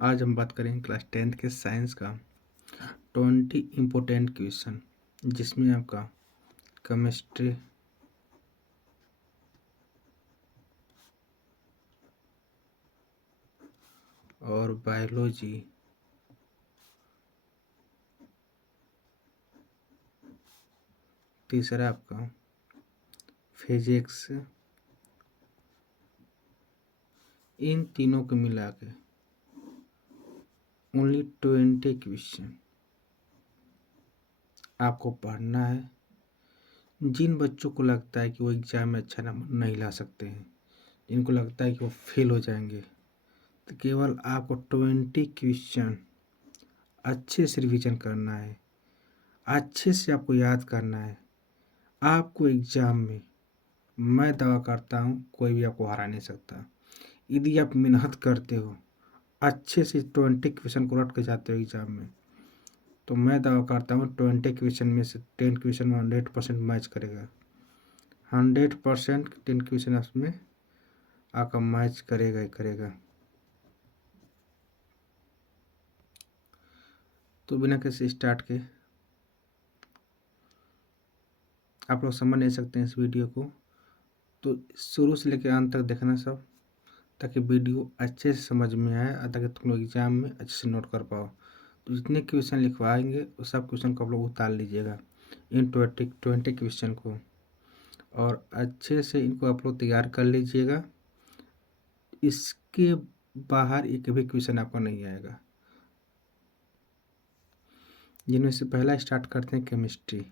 आज हम बात करेंगे क्लास 10th के साइंस का 20 इम्पोर्टेंट क्वेश्चन, जिसमें आपका केमिस्ट्री, और बायोलॉजी, तीसरा आपका फिजिक्स, इन तीनों को मिला के ओनली 20 क्वेश्चन आपको पढ़ना है। जिन बच्चों को लगता है कि वो एग्ज़ाम में अच्छा नंबर नहीं ला सकते हैं, जिनको लगता है कि वो फेल हो जाएंगे, तो केवल आपको 20 क्वेश्चन अच्छे से रिवीजन करना है, अच्छे से आपको याद करना है। आपको एग्ज़ाम में मैं दावा करता हूँ कोई भी आपको हरा नहीं सकता। यदि आप मेहनत करते हो, अच्छे से 20 क्वेश्चन को रट के जाते हो एग्ज़ाम में, तो मैं दावा करता हूँ 20 क्वेश्चन में से 10 क्वेश्चन में 100% मैच करेगा। 100% 10 क्वेश्चन उसमें आपका मैच करेगा ही करेगा। तो बिना किसी स्टार्ट के आप लोग समझ नहीं सकते हैं इस वीडियो को, तो शुरू से लेकर अंत तक देखना सब, ताकि वीडियो अच्छे से समझ में आए और ताकि तुम लोग एग्ज़ाम में अच्छे से नोट कर पाओ। तो जितने क्वेश्चन लिखवाएंगे उस सब क्वेश्चन को आप लोग उतार लीजिएगा, इन 20 क्वेश्चन को, और अच्छे से इनको आप लोग तैयार कर लीजिएगा। इसके बाहर एक भी क्वेश्चन आपका नहीं आएगा। जिनमें से पहला स्टार्ट करते हैं केमिस्ट्री।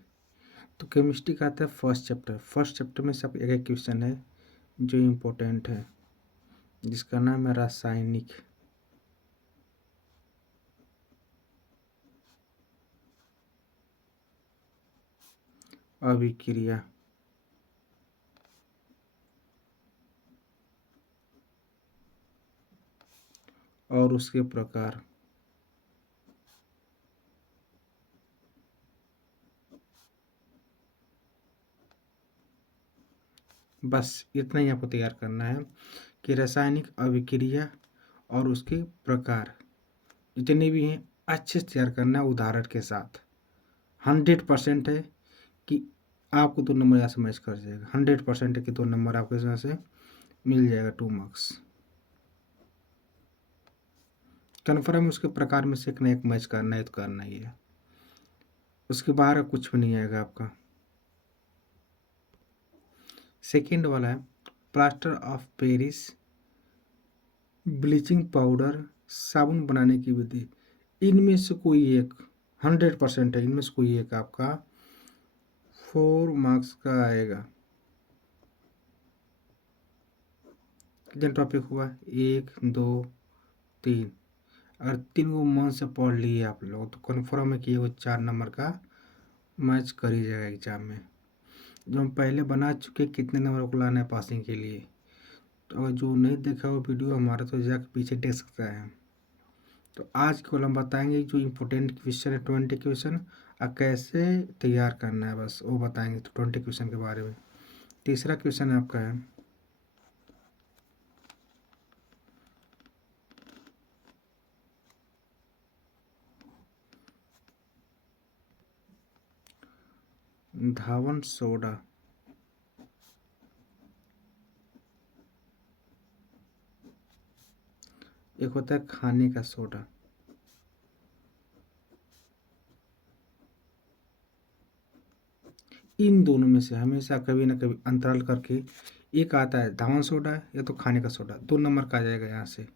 तो केमिस्ट्री का आता है फर्स्ट चैप्टर में सब एक एक क्वेश्चन है जो इम्पोर्टेंट है, जिसका नाम है रासायनिक। अभिक्रिया, और उसके प्रकार। बस इतना ही आपको तैयार करना है कि रासायनिक अभिक्रिया और उसके प्रकार जितने भी हैं अच्छे से तैयार करना है, उदाहरण के साथ। 100% है कि आपको 2 नंबर यहाँ से मैच कर जाएगा। 100% है कि 2 नंबर आपको यहाँ से मिल जाएगा, 2 मार्क्स कन्फर्म। उसके प्रकार में से एक ना एक मैच करना है तो करना ही है, उसके बाहर कुछ भी नहीं आएगा आपका। सेकेंड वाला है plaster of Paris, bleaching powder, साबुन बनाने की विधि। इनमें से कोई एक 100% है, इनमें से कोई एक आपका 4 मार्क्स का आएगा। कितने टॉपिक हुआ? 1 2 3। अगर 3 को मन से पढ़ लिए आप लोग तो कन्फर्म है कि वो 4 नंबर का मैच कर ही जाएगा एग्जाम में। जो हम पहले बना चुके कितने नंबर को लाना है पासिंग के लिए, तो अगर जो नहीं देखा वो वीडियो हमारा तो जाकर पीछे देख सकता है। तो आज केवल हम बताएंगे जो इम्पोर्टेंट क्वेश्चन है 20 क्वेश्चन, और कैसे तैयार करना है, बस वो बताएंगे तो 20 क्वेश्चन के बारे में। तीसरा क्वेश्चन आपका है धावन सोडा। एक होता है खाने का सोडा। इन दोनों में से हमेशा कभी ना कभी अंतराल करके एक आता है धावन सोडा या तो खाने का सोडा, 2 नंबर का आ जाएगा यहाँ से,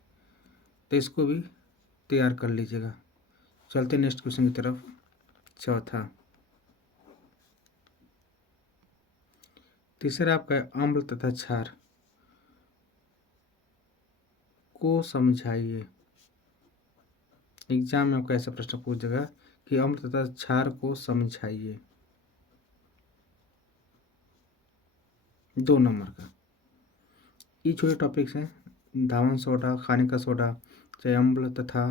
तो इसको भी तैयार कर लीजिएगा। चलते नेक्स्ट क्वेश्चन की तरफ। चौथा, तीसरा आपका है अम्ल तथा क्षार को समझाइए। एग्जाम में आपका ऐसा प्रश्न पूछेगा कि अम्ल तथा क्षार को समझाइए, 2 नंबर का। ये छोटे टॉपिक्स हैं, धावन सोडा, खाने का सोडा, चाहे अम्ल तथा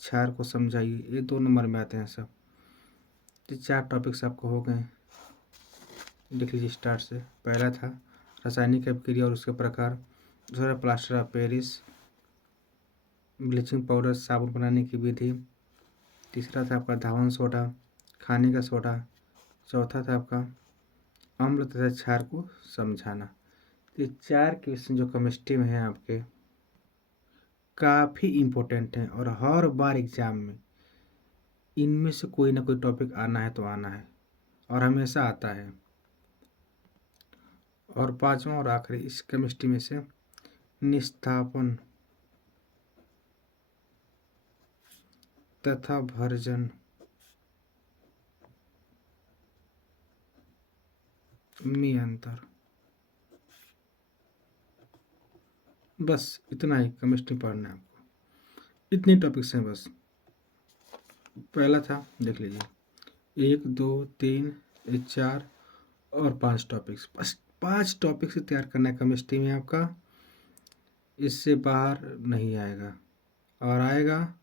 क्षार को समझाइए, ये 2 नंबर में आते हैं सब। ये 4 टॉपिक्स आपको हो गए, देख लीजिए स्टार्ट से। पहला था रासायनिक अभिक्रिया और उसके प्रकार, दूसरा plaster of Paris, bleaching powder, साबुन बनाने की विधि। तीसरा था आपका धावन सोडा, खाने का सोडा। चौथा था आपका अम्ल तथा क्षार को समझाना। ये 4 क्वेश्चन जो केमिस्ट्री में हैं आपके, काफ़ी इम्पोर्टेंट हैं और हर बार एग्जाम में इनमें से कोई ना कोई टॉपिक आना है तो आना है, और हमेशा आता है। और पांचवा और आखिरी इस केमिस्ट्री में से निस्तापन तथा भर्जन में अंतर। बस इतना ही केमिस्ट्री पढ़ना है आपको, इतने टॉपिक्स हैं बस। पहला था, देख लीजिए, 1 2 3 4 और 5 टॉपिक्स, बस 5 टॉपिक से तैयार करना है केमिस्ट्री में आपका। इससे बाहर नहीं आएगा, और आएगा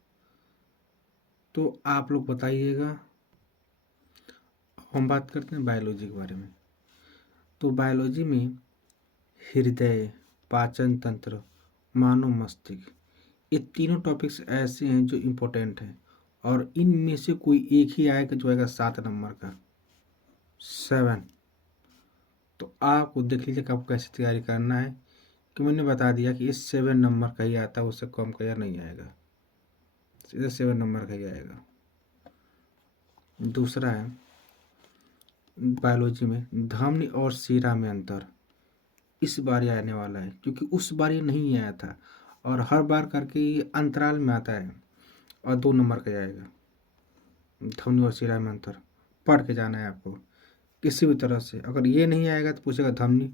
तो आप लोग बताइएगा। हम बात करते हैं बायोलॉजी के बारे में। तो बायोलॉजी में हृदय, पाचन तंत्र, मानव मस्तिष्क, ये तीनों टॉपिक्स ऐसे हैं जो इम्पोर्टेंट हैं, और इनमें से कोई एक ही आएगा जो आएगा 7 नंबर का, 7। तो आपको देख लीजिए कि आपको कैसे तैयारी करना है, कि मैंने बता दिया कि इस 7 नंबर का ही आता है, उससे कम का यार नहीं आएगा, सीधे 7 नंबर का ही आएगा। दूसरा है बायोलॉजी में धमनी और सीरा में अंतर। इस बार ये आने वाला है, क्योंकि उस बार ये नहीं आया था, और हर बार करके ये अंतराल में आता है, और 2 नंबर का आएगा। धमनी और सीरा में अंतर पढ़ के जाना है आपको किसी भी तरह से। अगर ये नहीं आएगा तो पूछेगा धमनी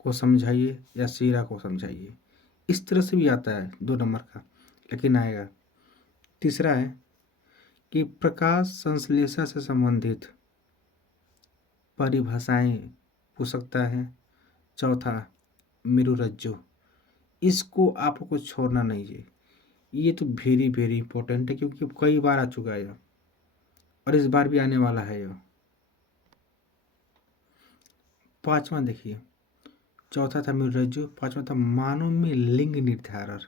को समझाइए या सीरा को समझाइए, इस तरह से भी आता है 2 नंबर का, लेकिन आएगा। तीसरा है कि प्रकाश संश्लेषण से संबंधित परिभाषाएं पूछ सकता है। चौथा मेरुरज्जु, इसको आपको छोड़ना नहीं है, ये तो वेरी वेरी इंपॉर्टेंट है, क्योंकि कई बार आ चुका है यह, और इस बार भी आने वाला है यह। पांचवा देखिए, चौथा था मेरुरज्जु, पांचवा था मानव में लिंग निर्धारण।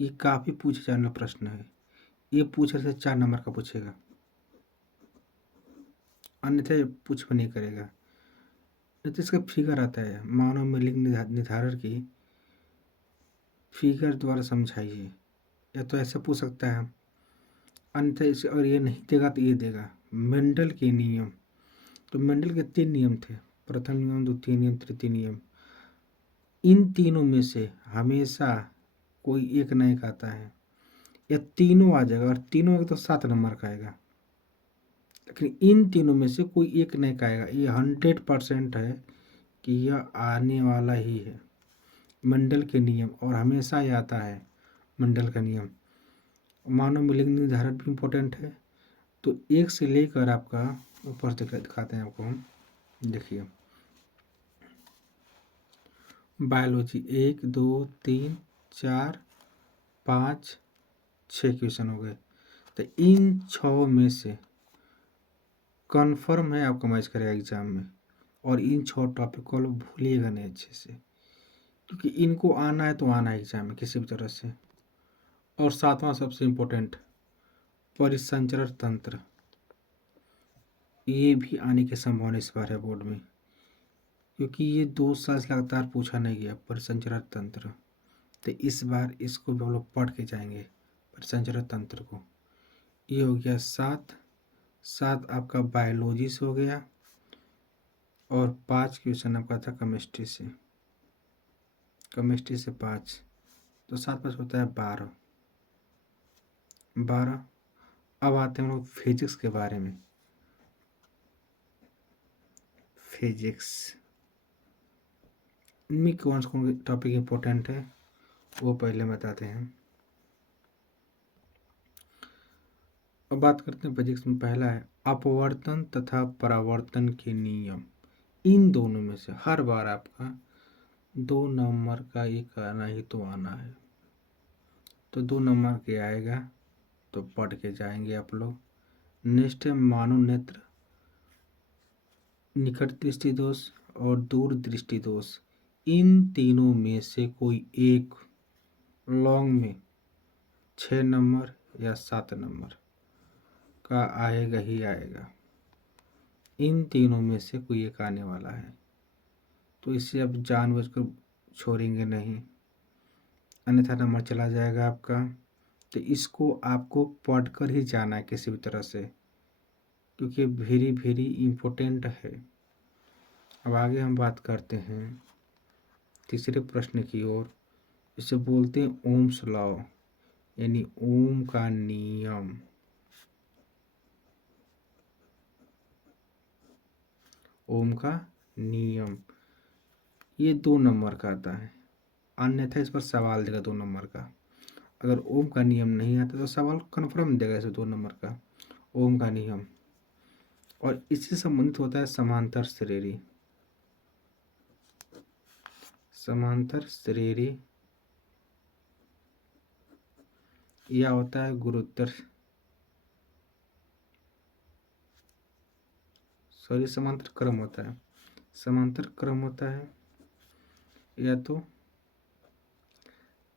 ये काफी पूछे जाने वाला प्रश्न है, ये पूछ रहे थे 4 नंबर का पूछेगा, अन्यथा ये पूछ भी नहीं करेगा। नहीं तो इसका फिगर आता है, मानव में लिंग निर्धारण की फिगर द्वारा समझाइए, या तो ऐसे पूछ सकता है, अन्यथा इसे अगर ये नहीं देगा तो ये देगा मेंडल के नियम। तो मेंडल के 3 नियम थे, प्रथम नियम, द्वितीय नियम, तृतीय नियम। इन तीनों में से हमेशा कोई एक ना एक आता है, या तीनों आ जाएगा, और तीनों आएगा तो 7 नंबर का आएगा, लेकिन इन तीनों में से कोई एक नहीं का आएगा। ये 100% है कि यह आने वाला ही है, मंडल के नियम, और हमेशा ही आता है मंडल का नियम। मानव में लिंग निर्धारण भी इम्पोर्टेंट है। तो 1 से लेकर आपका ऊपर दिखाते हैं आपको हम, देखिए बायोलॉजी 1 2 3 4 5 6 क्वेश्चन हो गए। तो इन 6 में से कन्फर्म है आपका मैच करेगा एग्जाम में, और इन 6 टॉपिक को लोग भूलिएगा नहीं अच्छे से, क्योंकि इनको आना है तो आना है एग्जाम में किसी भी तरह से। और 7वां सबसे इम्पोर्टेंट परिसंचरण तंत्र, ये भी आने की संभावना इस बार है बोर्ड में, क्योंकि ये 2 साल से लगातार पूछा नहीं गया परिसंचरण तंत्र। तो इस बार इसको भी हम लोग पढ़ के जाएंगे परिसंचरण तंत्र को। ये हो गया 7 आपका बायोलॉजी से हो गया, और 5 क्वेश्चन आपका था केमिस्ट्री से, केमिस्ट्री से 5, तो 7 5 होता है 12। अब आते हैं हम लोग फिजिक्स के बारे में। फिजिक्स में कौन कौन टॉपिक इम्पोर्टेंट है वो पहले बताते हैं। अब बात करते हैं फिजिक्स में। पहला है अपवर्तन तथा परावर्तन के नियम। इन दोनों में से हर बार आपका 2 नंबर का एक आना ही तो आना है, तो 2 नंबर के आएगा तो पढ़ के जाएंगे आप लोग। नेक्स्ट है मानव नेत्र, निकट दृष्टि दोष और दूर दृष्टि दोष। इन तीनों में से कोई एक लॉन्ग में 6 नंबर या 7 नंबर का आएगा ही आएगा। इन तीनों में से कोई एक आने वाला है, तो इसे अब जानबूझकर छोड़ेंगे नहीं, अन्यथा नंबर चला जाएगा आपका। तो इसको आपको पढ़कर ही जाना है किसी भी तरह से, क्योंकि वेरी वेरी इम्पोर्टेंट है। अब आगे हम बात करते हैं तीसरे प्रश्न की ओर। इसे बोलते हैं ओम्स लॉ, यानी ओम का नियम। ओम का नियम ये 2 नंबर का आता है, अन्यथा इस पर सवाल देगा 2 नंबर का। अगर ओम का नियम नहीं आता तो सवाल कन्फर्म देगा इसे 2 नंबर का, ओम का नियम। और इससे संबंधित होता है समांतर श्रेणी। समांतर श्रेणी या होता है गुरुत्तर, सॉरी समांतर क्रम होता है, समांतर क्रम होता है या तो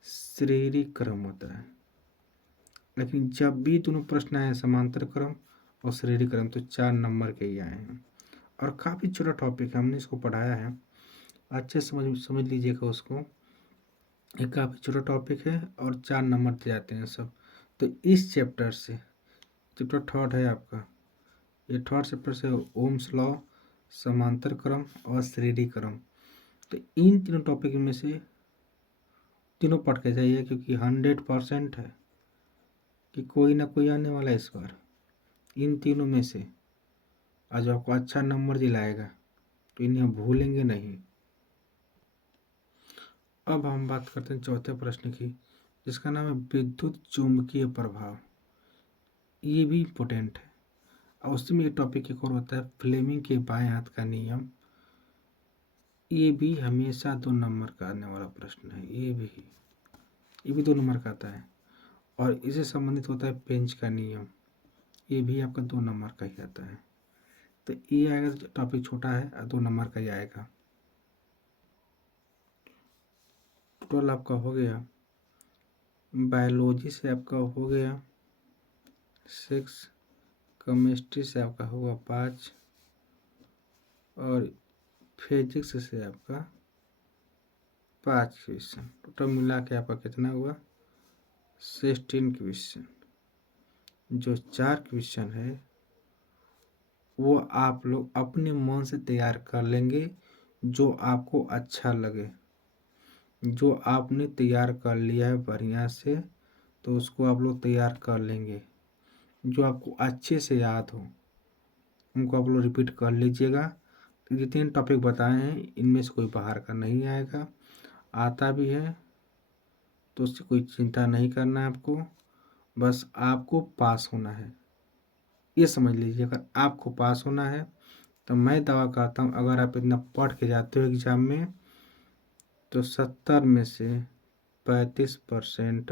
श्रेणी क्रम होता है। लेकिन जब भी दोनों प्रश्न आए समांतर क्रम और श्रेणी क्रम तो 4 नंबर के ही आए हैं। और काफ़ी छोटा टॉपिक है, हमने इसको पढ़ाया है, अच्छे समझ लीजिएगा उसको। ये काफ़ी छोटा टॉपिक है और 4 नंबर दिए जाते हैं सब। तो इस चैप्टर से, चैप्टर 3 है आपका, ये 3 चैप्टर से ओम्स लॉ, समांतर क्रम और श्रेणी क्रम। तो इन तीनों टॉपिक में से तीनों पढ़ के जाइए, क्योंकि 100% है कि कोई ना कोई आने वाला है इस बार इन तीनों में से। आज आपको अच्छा नंबर दिलाएगा, तो इन्हें भूलेंगे नहीं। अब हम बात करते हैं चौथे प्रश्न की, जिसका नाम है विद्युत चुंबकीय प्रभाव। ये भी इम्पोर्टेंट है। और उसमें ये टॉपिक एक और होता है फ्लेमिंग के बाएं हाथ का नियम। ये भी हमेशा 2 नंबर का आने वाला प्रश्न है। ये भी 2 नंबर का आता है। और इससे संबंधित होता है पेंच का नियम। ये भी आपका 2 नंबर का ही आता है। तो ये आएगा, टॉपिक छोटा है, 2 नंबर का ही आएगा। टोटल आपका हो गया, बायोलॉजी से आपका हो गया 6, केमिस्ट्री से आपका होगा 5 और फिजिक्स से आपका 5 क्वेश्चन। टोटल मिला के आपका कितना हुआ 16 क्वेश्चन। जो 4 क्वेश्चन है वो आप लोग अपने मन से तैयार कर लेंगे, जो आपको अच्छा लगे। जो आपने तैयार कर लिया है बढ़िया से, तो उसको आप लोग तैयार कर लेंगे। जो आपको अच्छे से याद हो उनको आप लोग रिपीट कर लीजिएगा। जितने टॉपिक बताए हैं इनमें से कोई बाहर का नहीं आएगा। आता भी है तो उससे कोई चिंता नहीं करना है आपको, बस आपको पास होना है। ये समझ लीजिए, अगर आपको पास होना है तो मैं दावा करता हूँ, अगर आप इतना पढ़ के जाते हो एग्ज़ाम में तो 70 में से 35%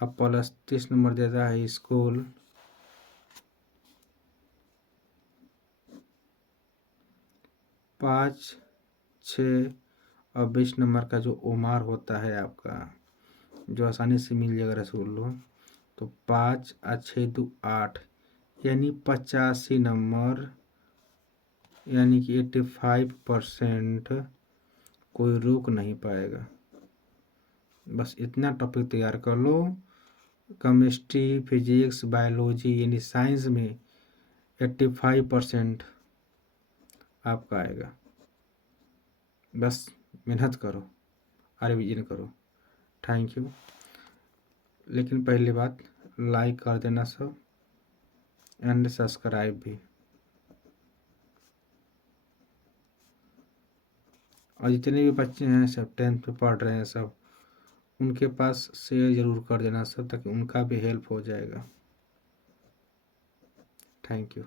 अब प्लस 30 नंबर देता है स्कूल, 5, 6 और 20 नंबर का जो उमार होता है आपका, जो आसानी से मिल जाएगा रसूल लो, तो 5 और 6 2 8, यानी 85 नंबर, यानी कि 85% कोई रोक नहीं पाएगा। बस इतना टॉपिक तैयार कर लो। केमिस्ट्री, फिजिक्स, बायोलॉजी यानी साइंस में 85% आपका आएगा। बस मेहनत करो, रिवीजन करो। Thank you. लेकिन पहली बात, लाइक कर देना सब एंड सब्सक्राइब भी। और जितने भी बच्चे हैं सब 10th में पढ़ रहे हैं सब, उनके पास शेयर ज़रूर कर देना सब, ताकि उनका भी हेल्प हो जाएगा। Thank you.